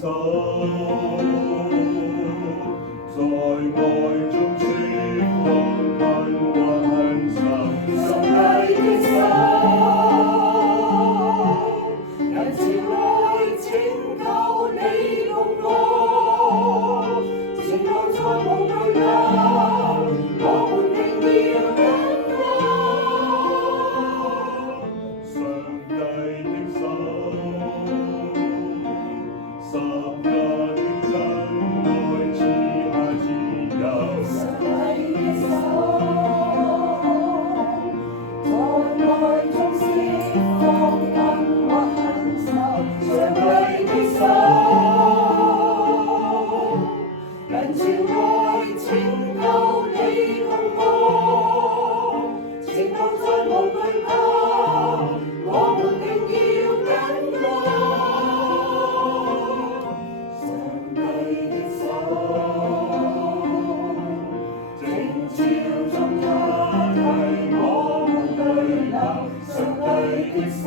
手，在愛中釋放困困手。上帝的手，人潮來拯救你共我，前路再無懼怕，我們定要跟我。上帝的手，十架的真愛賜下自由。上帝的手，在愛中釋放困困手。上帝的手，人潮來拯救你共我，前路再無懼怕，我們定要跟我。上帝的手，正照中他替我們對流。上帝的手。